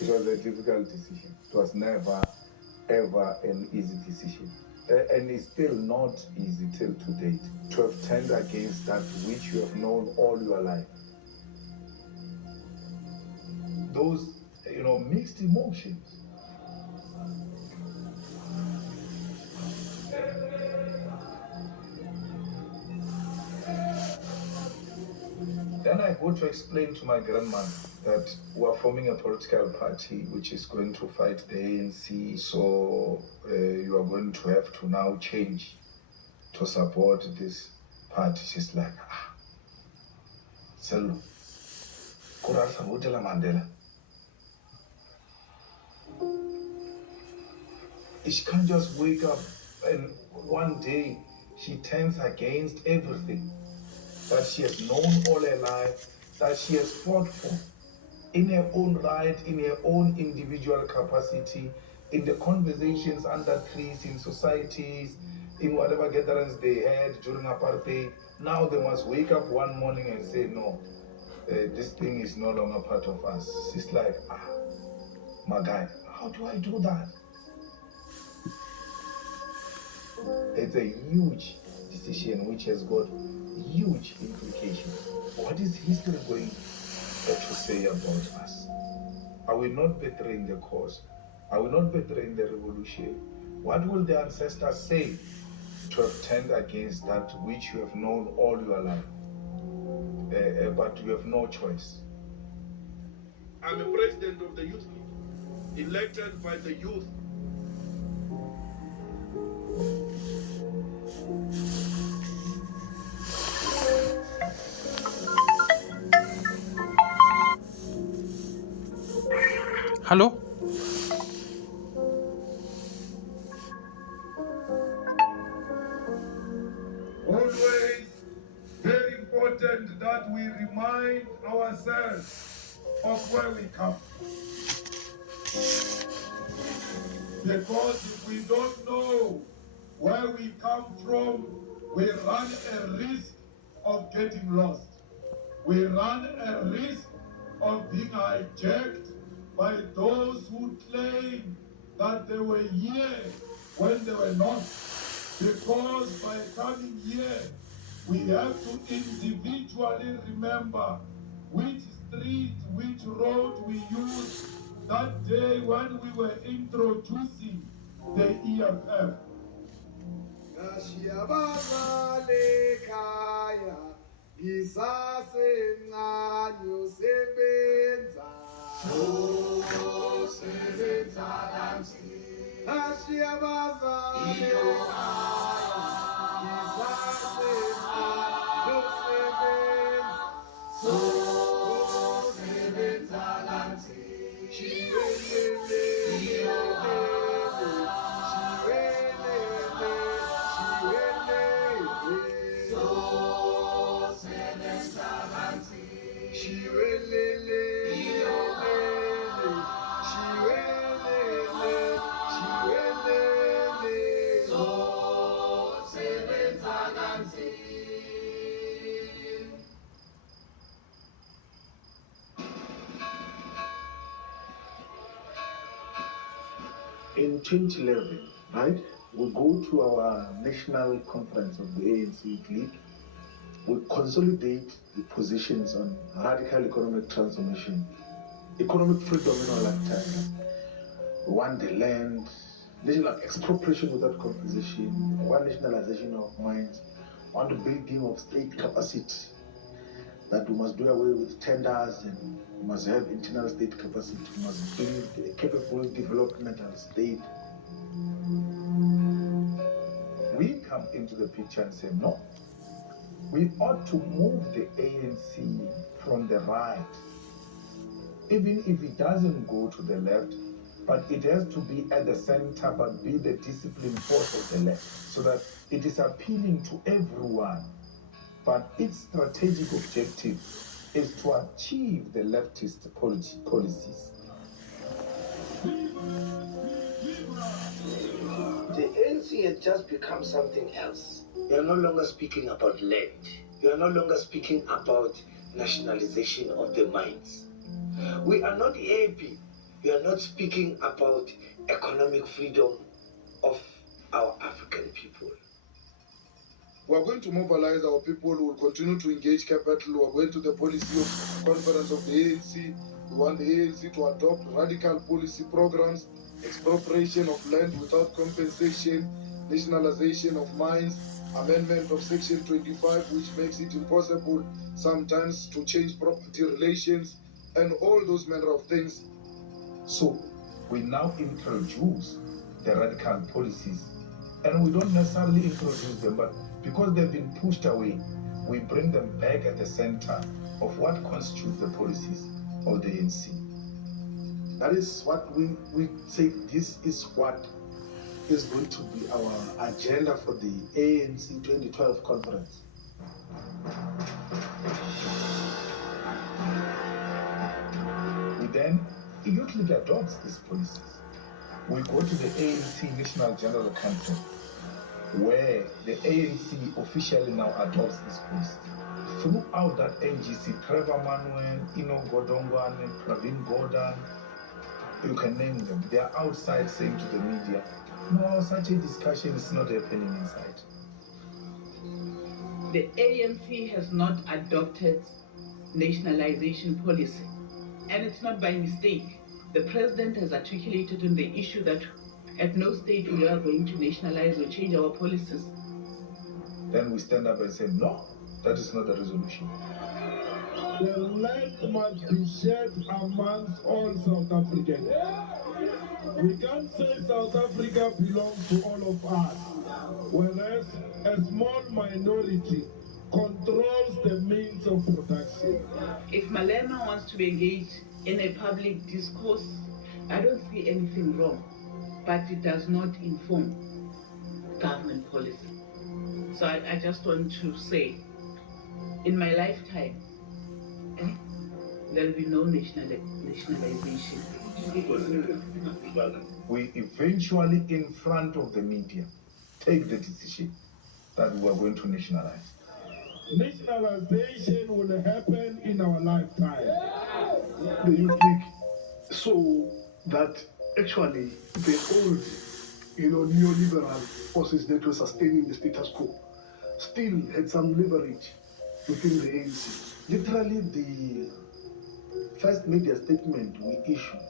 It was a difficult decision. It was never, ever an easy decision. And it's still not easy till to date to have turned against that which you have known all your life. Those, mixed emotions. Then I go to explain to my grandmother that we are forming a political party which is going to fight the ANC, so you are going to have to now change to support this party. She's like, Sello, Kurasa Hotela Mandela. She can't just wake up and one day she turns against everything that she has known all her life, that she has fought for, in her own right, in her own individual capacity, in the conversations under trees, in societies, in whatever gatherings they had during apartheid. Now they must wake up one morning and say, no, this thing is no longer part of us. She's like, my guy, how do I do that? It's a huge decision which has got huge implications. What is history going to say about us? Are we not bettering the cause? Are we not bettering the revolution? What will the ancestors say to have turned against that which you have known all your life? But you have no choice. I'm a president of the youth league, elected by the youth. Hello? Always very important that we remind ourselves of where we come. Because if we don't know where we come from, we run a risk of getting lost. We run a risk of being hijacked by those who claim that they were here when they were not. Because by coming here, we have to individually remember which street, which road we used that day when we were introducing the EFF. In 2011, right, we go to our national conference of the ANC League. We consolidate the positions on radical economic transformation, economic freedom in our lifetime. We want the land, national expropriation without compensation, one nationalization of mines, want the building of state capacity, that we must do away with tenders and we must have internal state capacity, we must build a capable developmental state. We come into the picture and say, no, we ought to move the ANC from the right, even if it doesn't go to the left, but it has to be at the center, but be the disciplined force of the left, so that it is appealing to everyone. But its strategic objective is to achieve the leftist policies. The ANC has just become something else. You are no longer speaking about land. You are no longer speaking about nationalization of the mines. We are not happy You are not speaking about economic freedom of our African people. We are going to mobilize our people. We will continue to engage capital. We are going to the policy of conference of the ANC. We want the ANC to adopt radical policy programs, expropriation of land without compensation, nationalization of mines, amendment of Section 25, which makes it impossible sometimes to change property relations, and all those manner of things. So we now introduce the radical policies, and we don't necessarily introduce them, but because they've been pushed away, we bring them back at the center of what constitutes the policies of the ANC. That is what we say, this is what is going to be our agenda for the ANC 2012 conference. We then immediately adopts these policies. We go to the ANC National General Council, where the ANC officially now adopts this policy. Throughout that NGC, Trevor Manuel, Ino Godongwane, Pravin Gordon, you can name them. They are outside saying to the media, no, such a discussion is not happening inside. The ANC has not adopted nationalization policy, and it's not by mistake. The president has articulated on the issue that at no stage we are going to nationalize or change our policies. Then we stand up and say, no, that is not the resolution. The land must be shared amongst all South Africans. We can't say South Africa belongs to all of us, whereas a small minority controls the means of production. If Malema wants to be engaged in a public discourse, I don't see anything wrong, but it does not inform government policy. So I just want to say, in my lifetime, there will be no nationalization. We eventually, in front of the media, take the decision that we are going to nationalize. Nationalization will happen in our lifetime. The Youth League, so that actually the old, neoliberal forces that were sustaining the status quo still had some leverage within the ANC. Literally, the first media statement we issued,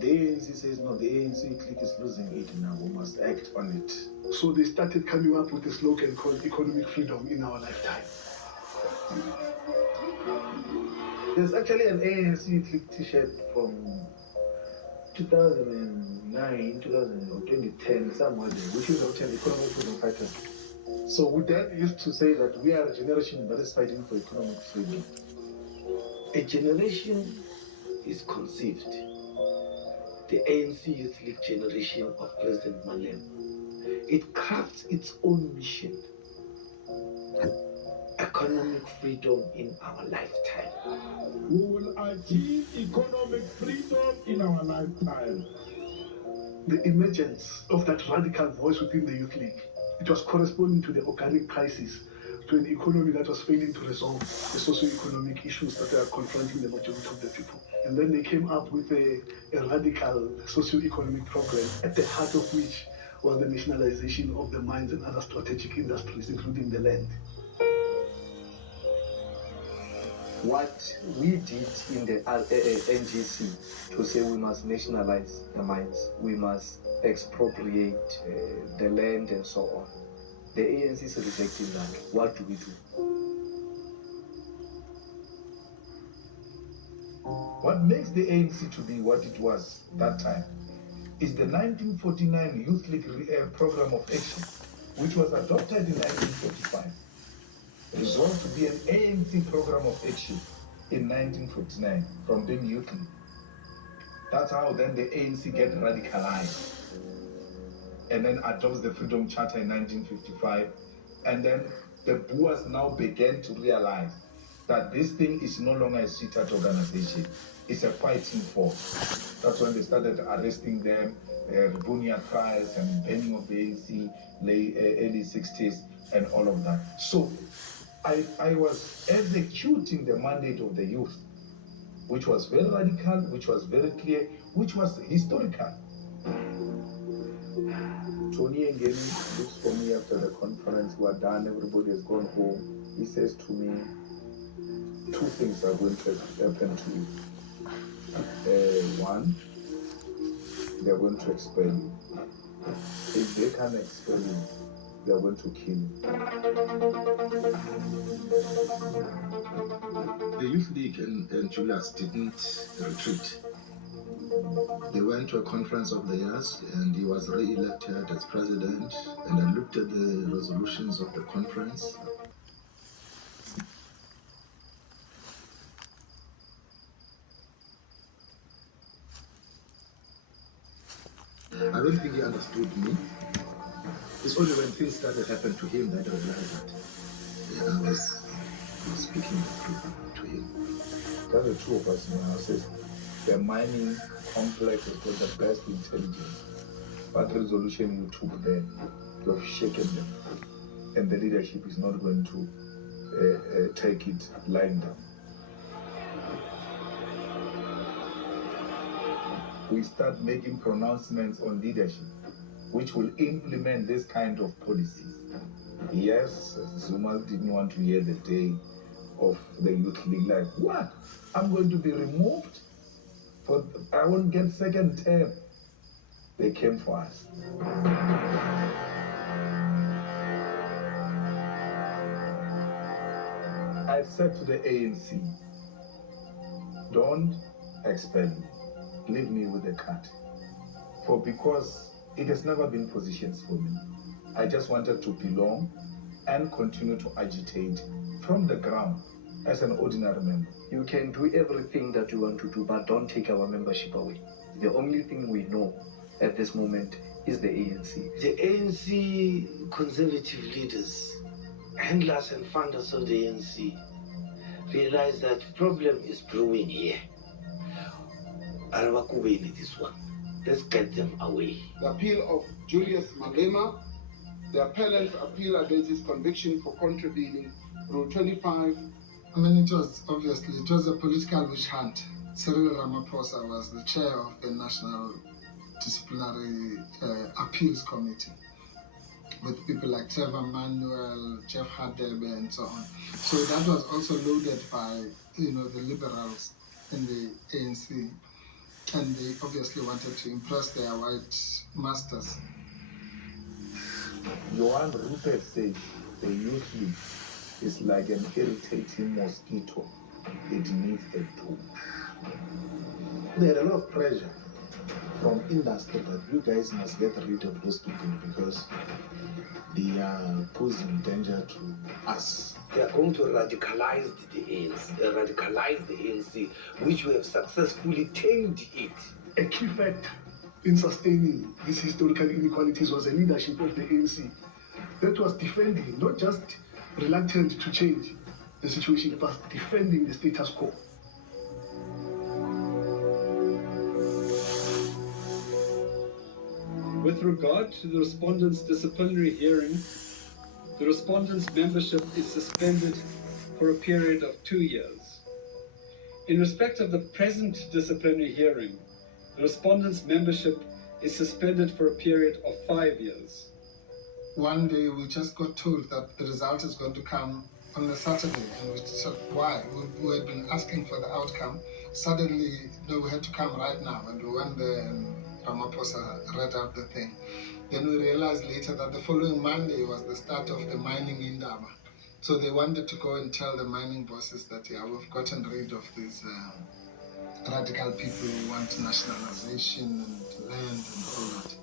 the ANC says, no, the ANC clique is losing it now, we must act on it. So they started coming up with a slogan called economic freedom in our lifetime. There's actually an ANC clique t-shirt from 2009, 2000 or 2010, somewhere there, which is written economic freedom fighters. So we then used to say that we are a generation that is fighting for economic freedom. A generation is conceived, the ANC Youth League generation of President Malema. It crafts its own mission, economic freedom in our lifetime. We will achieve economic freedom in our lifetime. The emergence of that radical voice within the Youth League, it was corresponding to the organic crisis, to an economy that was failing to resolve the socio-economic issues that are confronting the majority of the people. And then they came up with a radical socio-economic program, at the heart of which was the nationalization of the mines and other strategic industries, including the land. What we did in the NGC to say we must nationalize the mines, we must expropriate the land and so on. The ANC is rejecting that. What do we do? What makes the ANC to be what it was that time is the 1949 Youth League Program of Action, which was adopted in 1945, resolved to be an ANC Program of Action in 1949 from being Youth League. That's how then the ANC get radicalized and then adopts the Freedom Charter in 1955. And then the Boers now began to realize that this thing is no longer a sweetheart organization, it's a fighting force. That's when they started arresting them, Rivonia trials and banning of the ANC, early 60s and all of that. So I was executing the mandate of the youth, which was very radical, which was very clear. which was historical. Tony again looks for me after the conference. We're done, everybody has gone home. He says to me, two things are going to happen to you. One, they're going to expel you. If they can't expel you, they're going to kill you. The Youth League and Julius didn't retreat. They went to a conference of the years and he was re-elected as president, and I looked at the resolutions of the conference. I don't think he understood me. It's only when things started happening to him that I realized that I was speaking the truth to him. That's the two of us now. Says the mining complex has got the best intelligence. What resolution you took there, you have shaken them, and the leadership is not going to take it lying down. We start making pronouncements on leadership, which will implement this kind of policies. Yes, Zuma didn't want to hear the day of the Youth League, like, what? I'm going to be removed? But I won't get second term. They came for us. I said to the ANC, don't expel me. Leave me with the cat. For because it has never been positions for me. I just wanted to belong and continue to agitate from the ground as an ordinary member. You can do everything that you want to do, but don't take our membership away. The only thing we know at this moment is the ANC. The ANC conservative leaders, handlers and funders of the ANC, realize that problem is brewing here. Arabakubeli this one. Let's get them away. The appeal of Julius Malema, the appellant's appeal against his conviction for contravening Rule 25. I mean, it was a political witch hunt. Cyril Ramaphosa was the chair of the National Disciplinary Appeals Committee, with people like Trevor Manuel, Jeff Hadebe, and so on. So that was also loaded by, the liberals in the ANC, and they obviously wanted to impress their white masters. Johan Rupert says the Youth League is like an irritating mosquito. It needs a tool. They had a lot of pressure from industry that you guys must get rid of those people because they are posing danger to us. They are going to radicalize the ANC, which we have successfully tamed it. A key factor in sustaining these historical inequalities was the leadership of the ANC that was defending, not just reluctant to change the situation, but defending the status quo. With regard to the respondent's disciplinary hearing, the respondent's membership is suspended for a period of 2 years. In respect of the present disciplinary hearing, the respondent's membership is suspended for a period of 5 years. One day we just got told that the result is going to come on the Saturday, and we said, why? We had been asking for the outcome. Suddenly, no, we had to come right now, and we went there and Ramaphosa read out the thing. Then we realized later that the following Monday was the start of the mining in Indaba. So they wanted to go and tell the mining bosses that, yeah, we've gotten rid of these radical people who want nationalization and land and all that.